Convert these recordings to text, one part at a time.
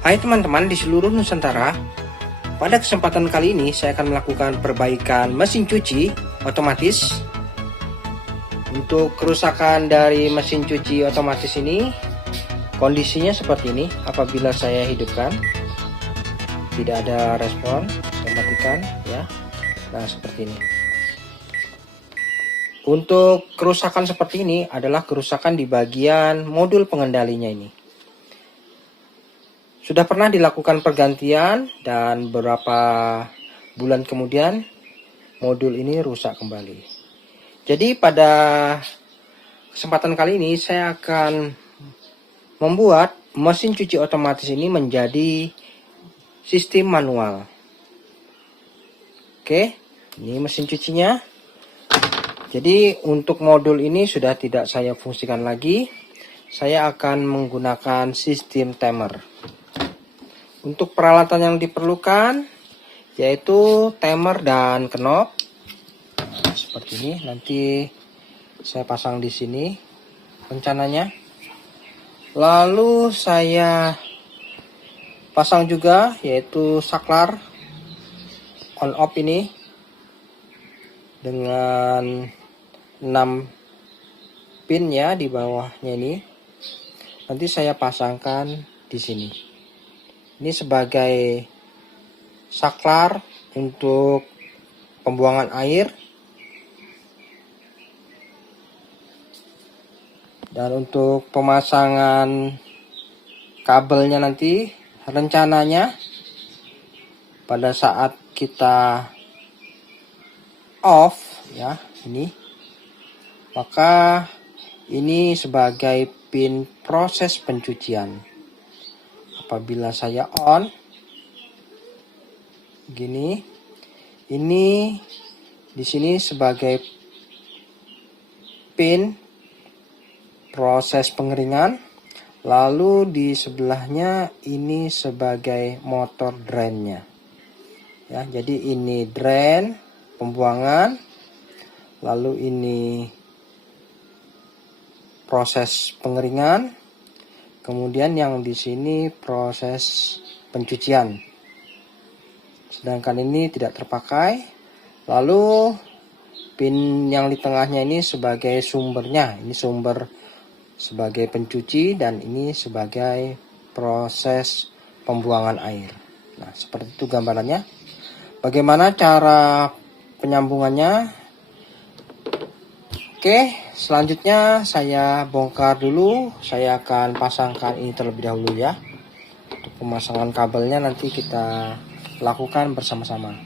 Hai teman-teman di seluruh Nusantara. Pada kesempatan kali ini saya akan melakukan perbaikan mesin cuci otomatis. Untuk kerusakan dari mesin cuci otomatis ini, kondisinya seperti ini. Apabila saya hidupkan, tidak ada respon, saya matikan ya. Nah, seperti ini. Untuk kerusakan seperti ini adalah kerusakan di bagian modul pengendalinya ini. Sudah pernah dilakukan pergantian dan beberapa bulan kemudian modul ini rusak kembali. Jadi pada kesempatan kali ini saya akan membuat mesin cuci otomatis ini menjadi sistem manual. Oke, ini mesin cucinya. Jadi untuk modul ini sudah tidak saya fungsikan lagi. Saya akan menggunakan sistem timer. Untuk peralatan yang diperlukan yaitu timer dan knob seperti ini. Nanti saya pasang di sini rencananya. Lalu saya pasang juga yaitu saklar on off ini dengan 6 pin ya di bawahnya ini. Nanti saya pasangkan di sini. Ini sebagai saklar untuk pembuangan air. Dan untuk pemasangan kabelnya nanti rencananya pada saat kita off ya ini, maka ini sebagai pin proses pencucian. Apabila saya on gini, ini di sini sebagai pin proses pengeringan, lalu di sebelahnya ini sebagai motor drainnya ya. Jadi ini drain pembuangan, lalu ini proses pengeringan, kemudian yang di sini proses pencucian. Sedangkan ini tidak terpakai. Lalu pin yang di tengahnya ini sebagai sumbernya. Ini sumber sebagai pencuci dan ini sebagai proses pembuangan air. Nah, seperti itu gambarannya. Bagaimana cara penyambungannya? Oke, selanjutnya saya bongkar dulu. Saya akan pasangkan ini terlebih dahulu ya. Untuk pemasangan kabelnya nanti kita lakukan bersama-sama.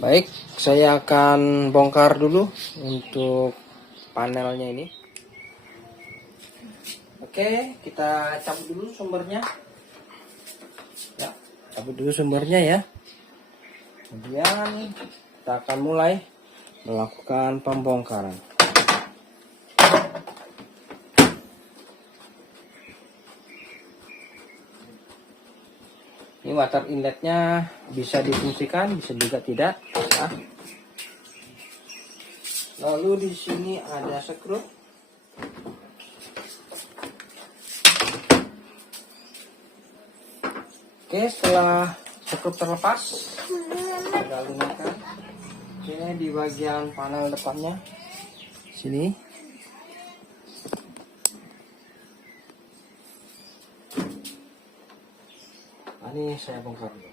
Baik, saya akan bongkar dulu untuk panelnya ini. Oke, kita cabut dulu sumbernya. Ya, cabut dulu sumbernya ya. Kemudian kita akan mulai melakukan pembongkaran. Ini water inletnya bisa difungsikan, bisa juga tidak. Ya. Lalu di sini ada skru. Oke, setelah skru terlepas, kita gunakan. Ini di bagian panel depannya sini. Ini saya bongkar dulu.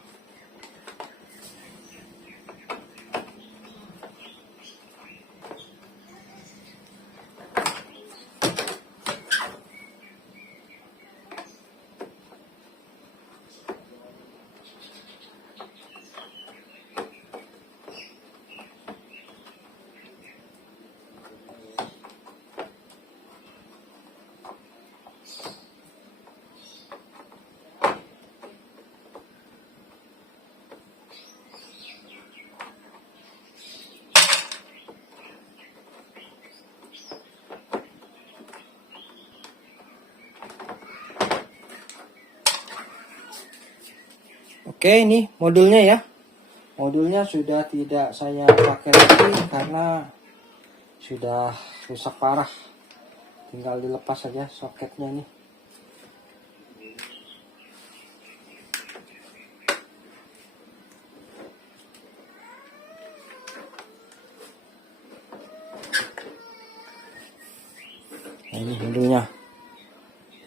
Oke, ini modulnya ya. Modulnya sudah tidak saya pakai lagi karena sudah rusak parah. Tinggal dilepas saja soketnya nih.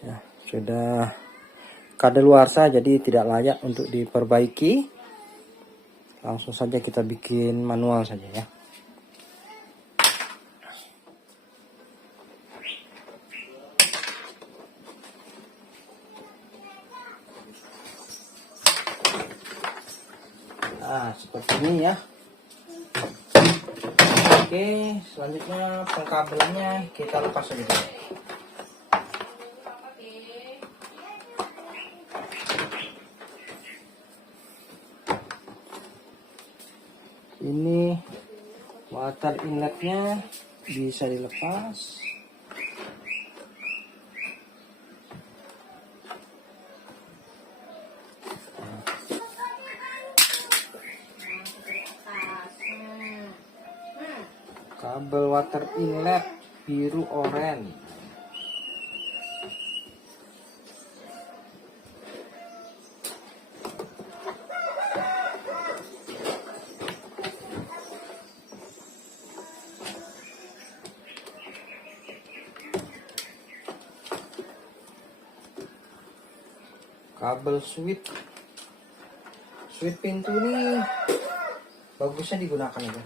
Ya, sudah kadaluarsa, jadi tidak layak untuk diperbaiki. Langsung saja kita bikin manual saja ya. Nah, seperti ini ya. Oke, selanjutnya pengkabelannya kita lepas saja dulu. Ini water inletnya bisa dilepas. Kabel water inlet biru oranye. Kabel switch pintu ini bagusnya digunakan ya.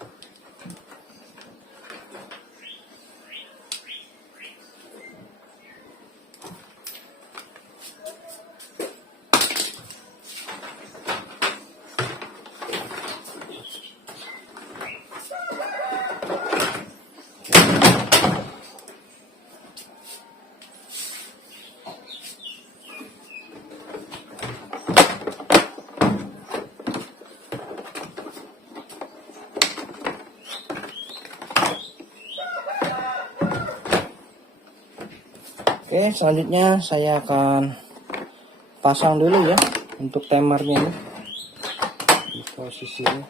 Oke, selanjutnya saya akan pasang dulu ya untuk timernya ini di posisi ini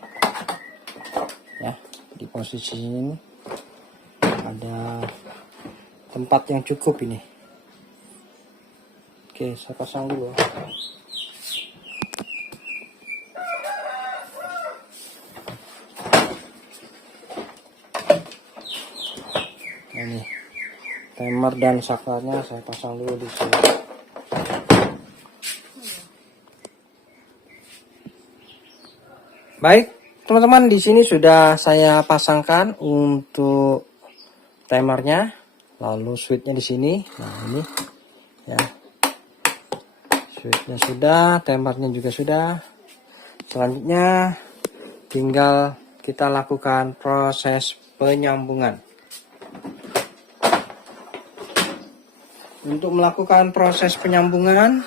ya, di posisi ini ada tempat yang cukup ini. Oke, saya pasang dulu. Ini timer dan saklarnya saya pasang dulu di sini. Baik, teman-teman, di sini sudah saya pasangkan untuk timernya, lalu switchnya di sini. Nah, ini ya, switchnya sudah, timernya juga sudah. Selanjutnya tinggal kita lakukan proses penyambungan. Untuk melakukan proses penyambungan,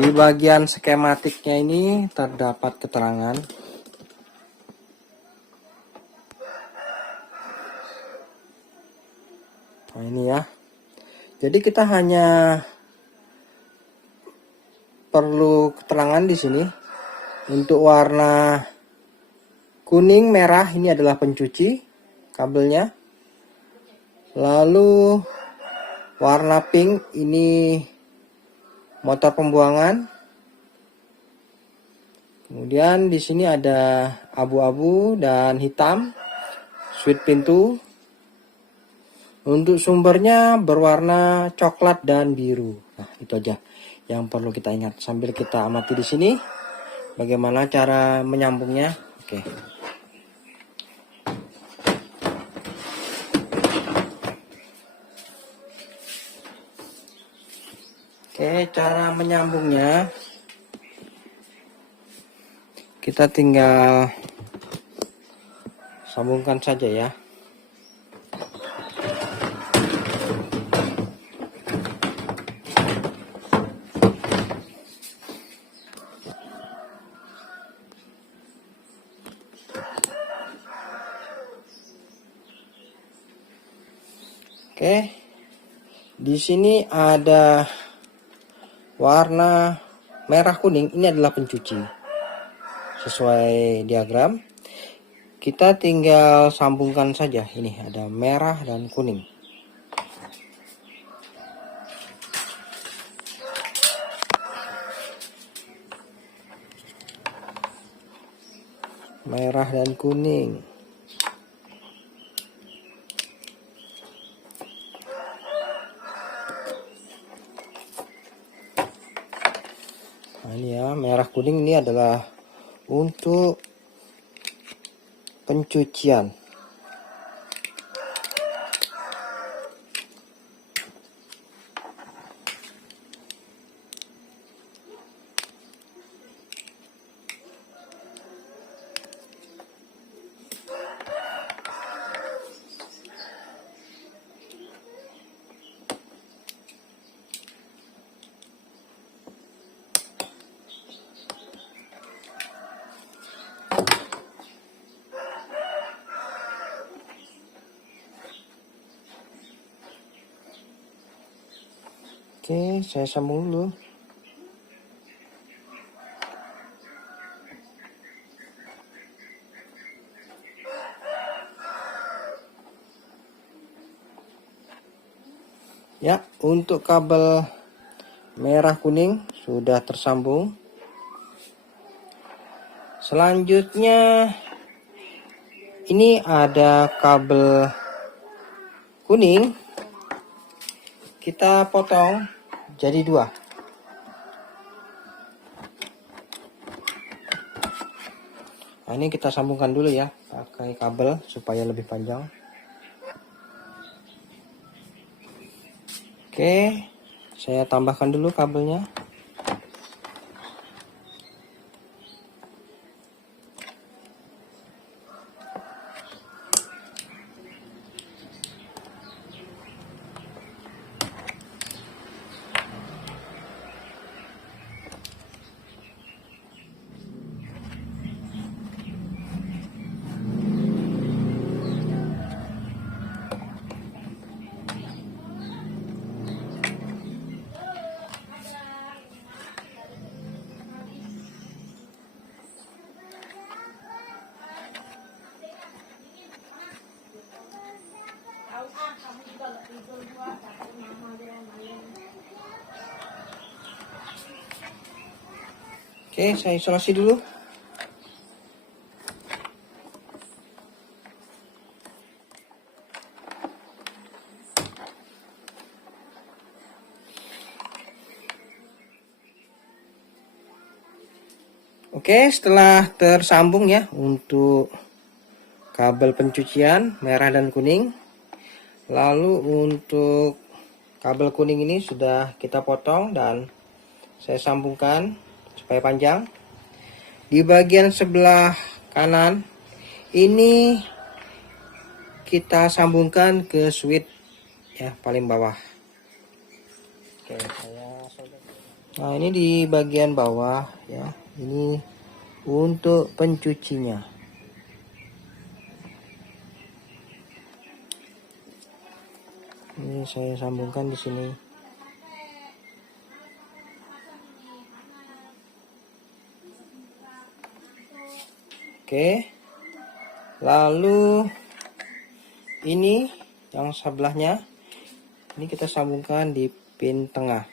di bagian skematiknya ini terdapat keterangan. Nah, ini ya. Jadi kita hanya perlu keterangan di sini. Untuk warna kuning, merah ini adalah pencuci kabelnya. Lalu warna pink ini motor pembuangan. Kemudian di sini ada abu-abu dan hitam switch pintu. Untuk sumbernya berwarna coklat dan biru. Nah, itu aja yang perlu kita ingat. Sambil kita amati di sini bagaimana cara menyambungnya. Oke. Oke, cara menyambungnya kita tinggal sambungkan saja ya. Oke, di sini ada warna merah kuning, ini adalah pencuci. Sesuai diagram, kita tinggal sambungkan saja. Ini ada merah dan kuning. Merah dan kuning. Nah, ini ya, merah kuning ini adalah untuk pencucian. Oke, saya sambung dulu. Ya, untuk kabel merah kuning sudah tersambung. Selanjutnya ini ada kabel kuning, kita potong jadi 2. Nah, ini kita sambungkan dulu ya pakai kabel supaya lebih panjang. Oke, saya tambahkan dulu kabelnya. Oke, saya isolasi dulu. Oke, setelah tersambung ya untuk kabel pencucian merah dan kuning. Lalu untuk kabel kuning ini sudah kita potong dan saya sambungkan supaya panjang. Di bagian sebelah kanan ini kita sambungkan ke switch ya paling bawah. Oke, nah ini di bagian bawah ya, ini untuk pencucinya. Ini saya sambungkan di sini. Oke. Lalu ini yang sebelahnya ini kita sambungkan di pin tengah.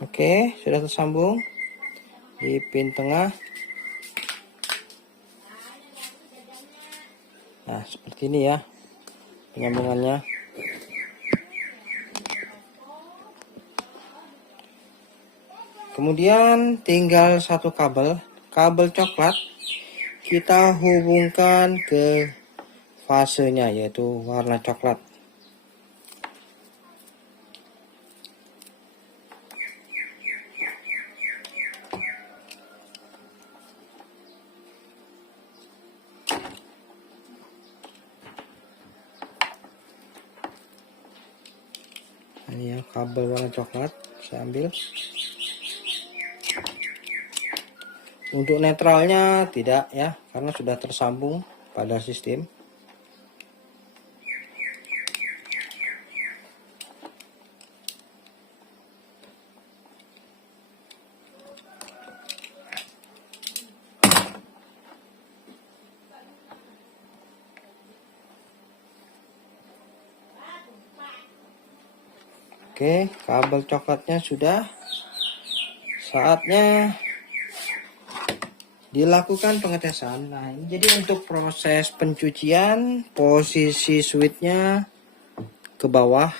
Oke, sudah tersambung di pin tengah. Nah, seperti ini ya penyambungannya. Kemudian tinggal satu kabel coklat kita hubungkan ke fasenya yaitu warna coklat. Ini ya kabel warna coklat saya ambil. Untuk netralnya tidak ya, karena sudah tersambung pada sistem. Oke, kabel coklatnya sudah. Saatnya dilakukan pengetesan. Nah, ini jadi untuk proses pencucian, posisi switchnya ke bawah,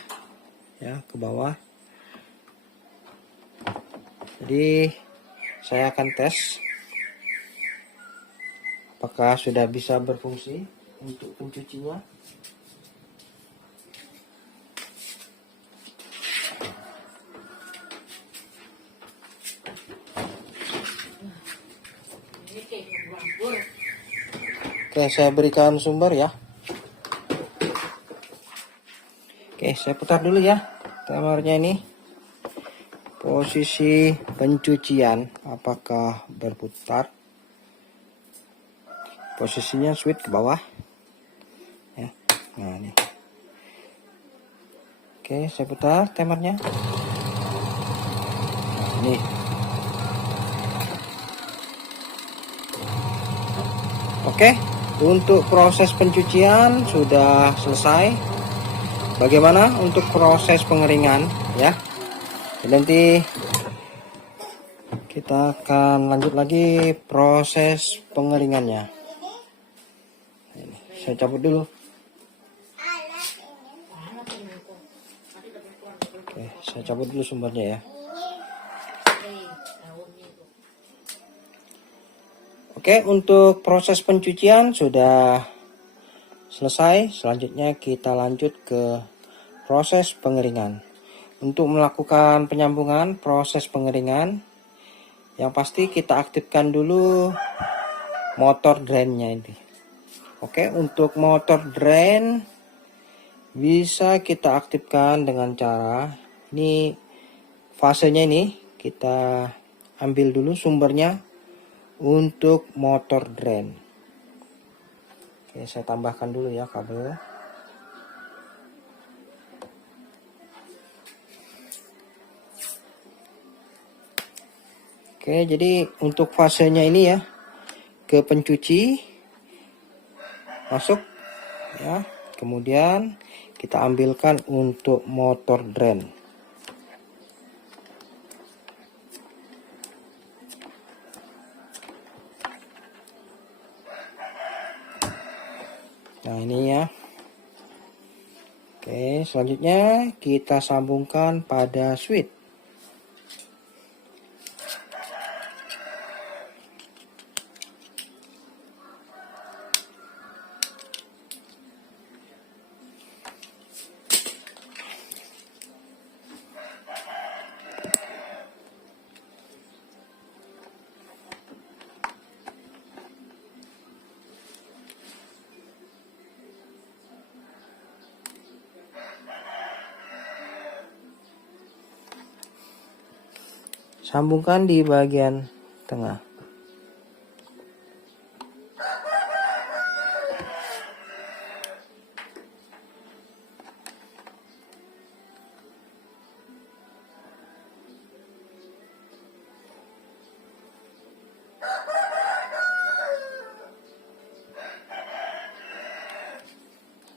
ya, ke bawah. Jadi saya akan tes apakah sudah bisa berfungsi untuk pencucinya. Oke, saya berikan sumber ya. Oke, saya putar dulu ya timernya ini. Posisi pencucian apakah berputar? Posisinya switch ke bawah. Ya. Nah, ini. Oke, saya putar timernya. Nah, ini. Oke, untuk proses pencucian sudah selesai. Bagaimana untuk proses pengeringan ya? Nanti kita akan lanjut lagi proses pengeringannya. Ini, saya cabut dulu. Oke, saya cabut dulu sumbernya ya. Oke, untuk proses pencucian sudah selesai. Selanjutnya kita lanjut ke proses pengeringan. Untuk melakukan penyambungan proses pengeringan, yang pasti kita aktifkan dulu motor drainnya ini. Oke, untuk motor drain bisa kita aktifkan dengan cara ini, fasenya ini kita ambil dulu sumbernya untuk motor drain. Oke, saya tambahkan dulu ya kabel. Oke, jadi untuk fasenya ini ya, ke pencuci masuk ya, kemudian kita ambilkan untuk motor drain. Nah, ini ya. Oke, selanjutnya kita sambungkan pada switch. Sambungkan di bagian tengah.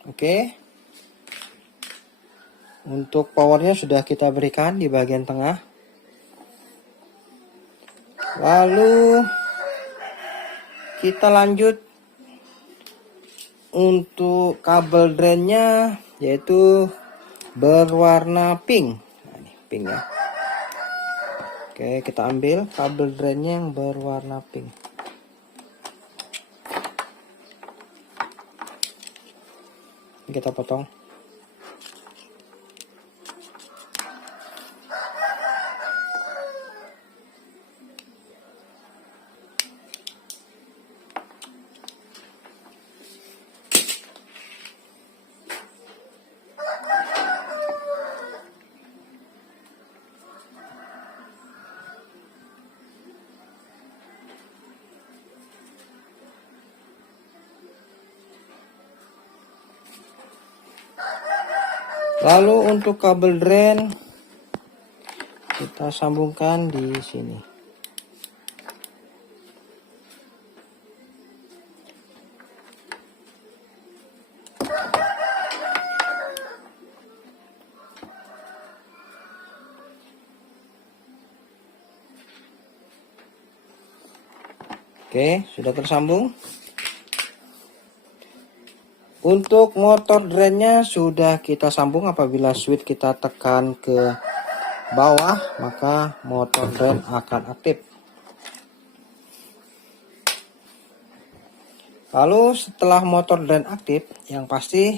Oke. Untuk powernya sudah kita berikan di bagian tengah. Lalu kita lanjut untuk kabel drainnya, yaitu berwarna pink. Nah, ini pink ya. Oke, kita ambil kabel drainnya yang berwarna pink. Kita potong. Lalu untuk kabel drain kita sambungkan di sini. Oke, sudah tersambung. Untuk motor drainnya sudah kita sambung. Apabila switch kita tekan ke bawah, maka motor drain akan aktif. Lalu setelah motor drain aktif, yang pasti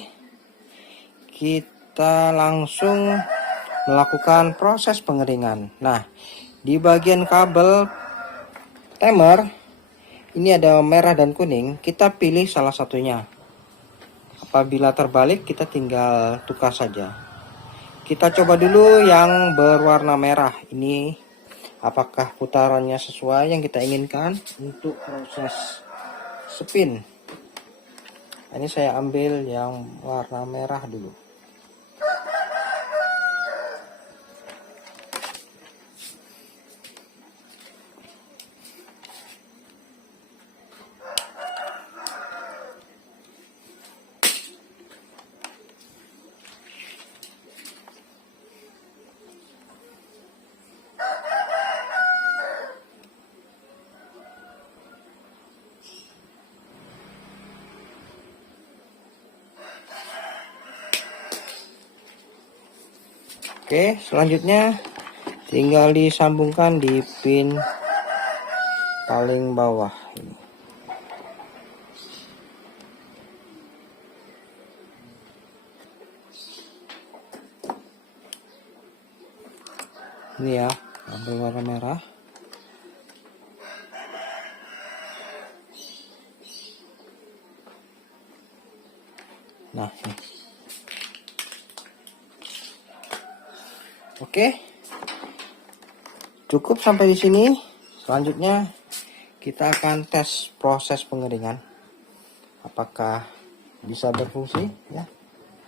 kita langsung melakukan proses pengeringan. Nah, di bagian kabel timer ini ada merah dan kuning, kita pilih salah satunya. Apabila terbalik, kita tinggal tukar saja. Kita coba dulu yang berwarna merah ini, apakah putarannya sesuai yang kita inginkan untuk proses spin. Ini saya ambil yang warna merah dulu. Oke, selanjutnya tinggal disambungkan di pin paling bawah ini. Ini ya, ambil warna merah. Nah, ini. Oke, cukup sampai di sini. Selanjutnya kita akan tes proses pengeringan, apakah bisa berfungsi ya.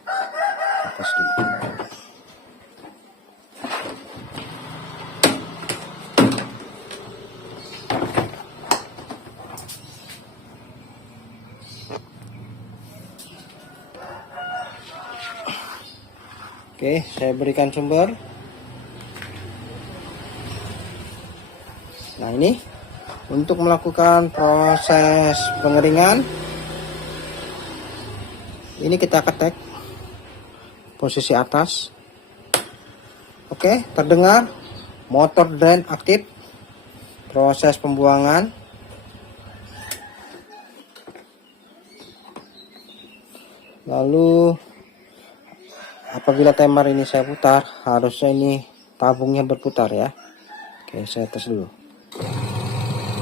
Kita tes dulu. Oke, saya berikan sumber. Nah, ini untuk melakukan proses pengeringan, ini kita ketek posisi atas. Oke, terdengar motor drain aktif, proses pembuangan. Lalu apabila timer ini saya putar, harusnya ini tabungnya berputar ya. Oke, saya tes dulu.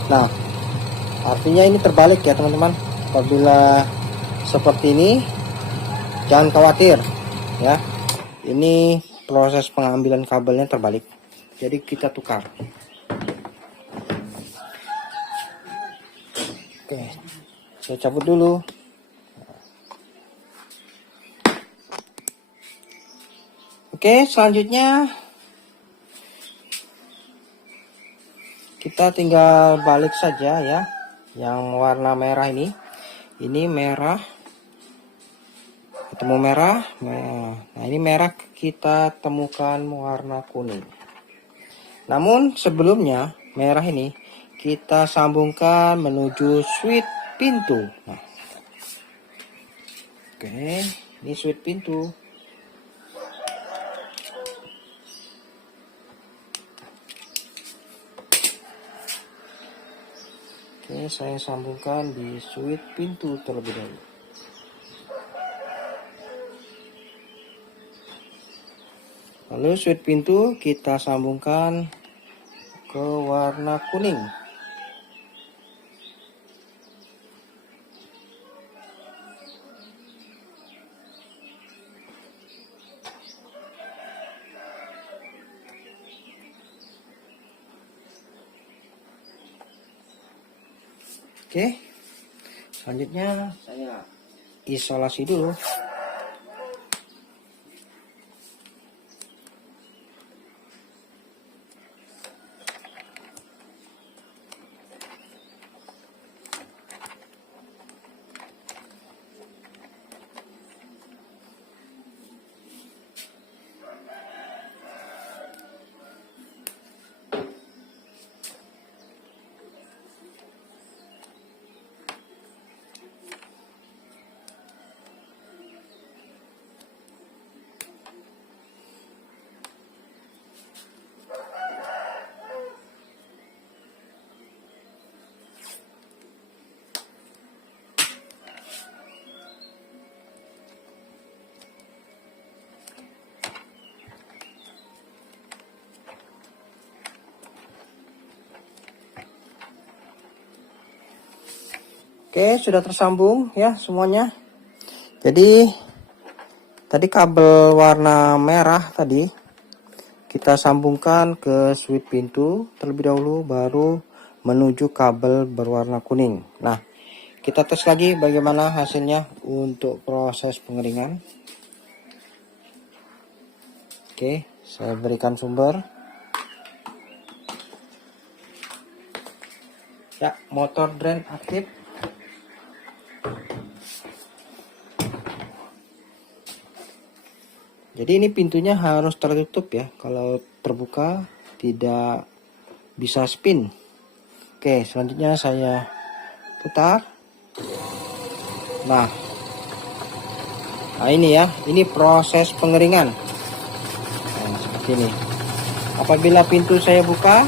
Nah, artinya ini terbalik ya teman-teman. Apabila seperti ini, jangan khawatir ya. Ini proses pengambilan kabelnya terbalik. Jadi kita tukar. Oke, saya cabut dulu. Oke, selanjutnya kita tinggal balik saja ya. Yang warna merah ini merah, ketemu merah. Nah, ini merah kita temukan warna kuning. Namun sebelumnya merah ini kita sambungkan menuju switch pintu. Nah, oke, ini switch pintu. Oke, saya sambungkan di switch pintu terlebih dahulu. Lalu switch pintu kita sambungkan ke warna kuning. Oke, selanjutnya saya isolasi dulu. Oke, sudah tersambung ya semuanya. Jadi tadi kabel warna merah tadi kita sambungkan ke switch pintu terlebih dahulu, baru menuju kabel berwarna kuning. Nah, kita tes lagi bagaimana hasilnya untuk proses pengeringan. Oke, saya berikan sumber. Ya, motor drain aktif. Jadi ini pintunya harus tertutup ya. Kalau terbuka tidak bisa spin. Oke, selanjutnya saya putar. Nah ini ya, ini proses pengeringan. Nah, seperti ini. Apabila pintu saya buka,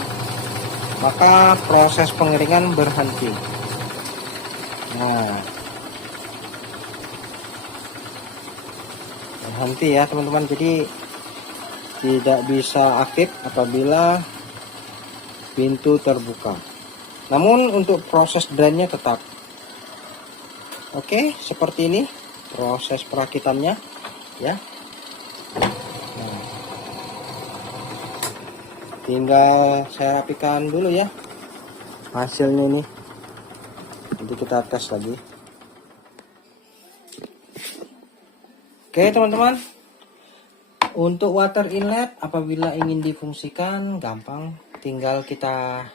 maka proses pengeringan berhenti. Nah, berhenti ya teman-teman. Jadi tidak bisa aktif apabila pintu terbuka. Namun untuk proses drainnya tetap. Oke, seperti ini proses perakitannya ya. Nah, tinggal saya rapikan dulu ya hasilnya ini. Nanti kita tes lagi. Oke teman-teman, untuk water inlet apabila ingin difungsikan gampang, tinggal kita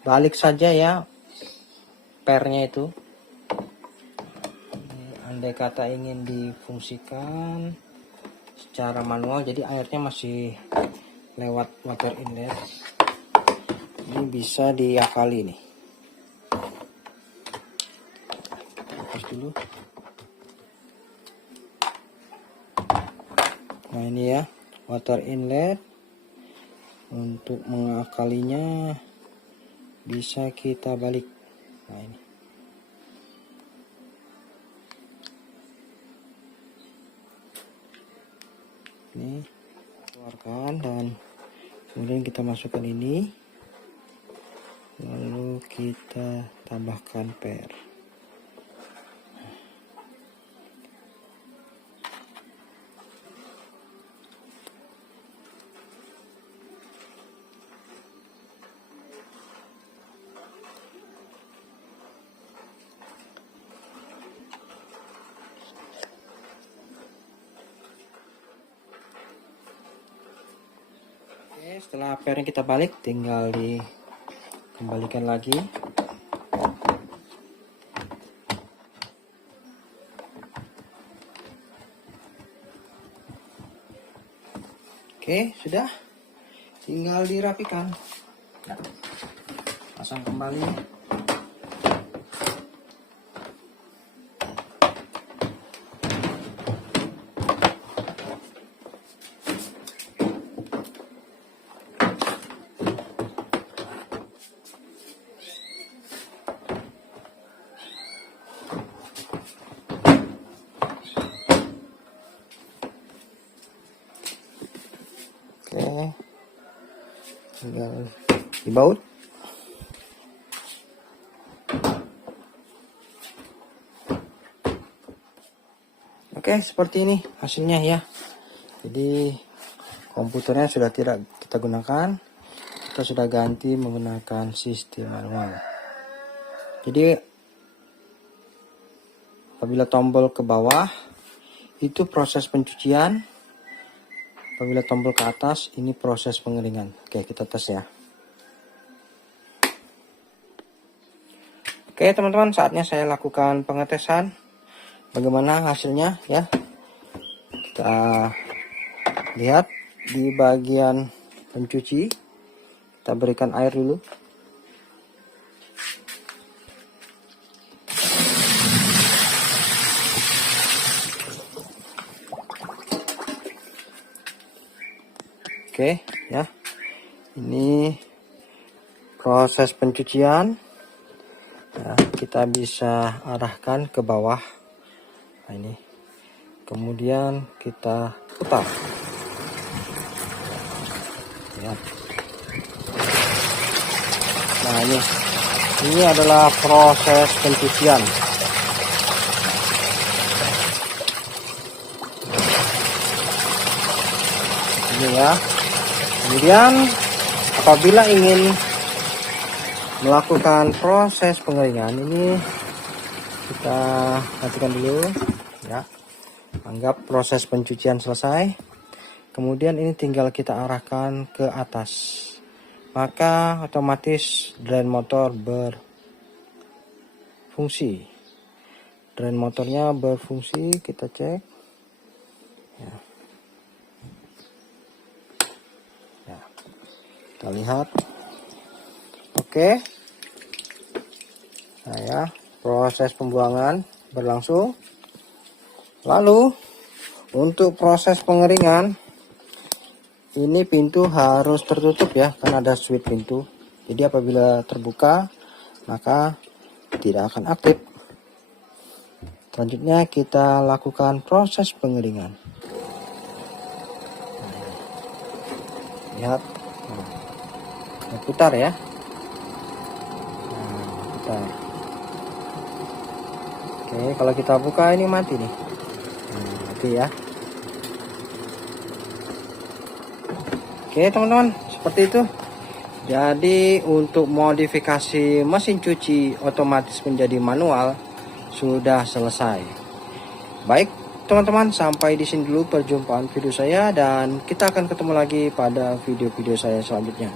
balik saja ya pernya itu. Andai kata ingin difungsikan secara manual, jadi airnya masih lewat water inlet, ini bisa diakali nih. Lepas dulu. Nah ini ya water inlet, untuk mengakalinya bisa kita balik. Nah ini keluarkan dan kemudian kita masukkan ini, lalu kita tambahkan per. Oke, setelah pernya kita balik, tinggal dikembalikan lagi. Oke, sudah, tinggal dirapikan. Nah, pasang kembali. Oke, tinggal dibaut. Oke, seperti ini hasilnya ya. Jadi komputernya sudah tidak kita gunakan, kita sudah ganti menggunakan sistem manual. Jadi apabila tombol ke bawah itu proses pencucian, apabila tombol ke atas ini proses pengeringan. Oke, kita tes ya. Oke teman-teman, saatnya saya lakukan pengetesan bagaimana hasilnya ya. Kita lihat di bagian pencuci, kita berikan air dulu. Oke ya, ini proses pencucian ya, kita bisa arahkan ke bawah. Nah ini, kemudian kita putar ya. Nah ini Ini adalah proses pencucian. Ini ya. Kemudian apabila ingin melakukan proses pengeringan, ini kita matikan dulu ya. Anggap proses pencucian selesai. Kemudian ini tinggal kita arahkan ke atas. Maka otomatis drain motor berfungsi. Drain motornya berfungsi, kita cek. Ya. Ya. Kita lihat. Oke. Nah ya, proses pembuangan berlangsung. Lalu untuk proses pengeringan, ini pintu harus tertutup ya, karena ada switch pintu. Jadi apabila terbuka maka tidak akan aktif. Selanjutnya kita lakukan proses pengeringan. Lihat, putar ya. Putar. Oke, kalau kita buka ini mati nih. Mati ya. Oke teman-teman, seperti itu. Jadi untuk modifikasi mesin cuci otomatis menjadi manual sudah selesai. Baik teman-teman, sampai di sini dulu perjumpaan video saya, dan kita akan ketemu lagi pada video-video saya selanjutnya.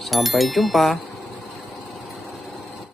Sampai jumpa.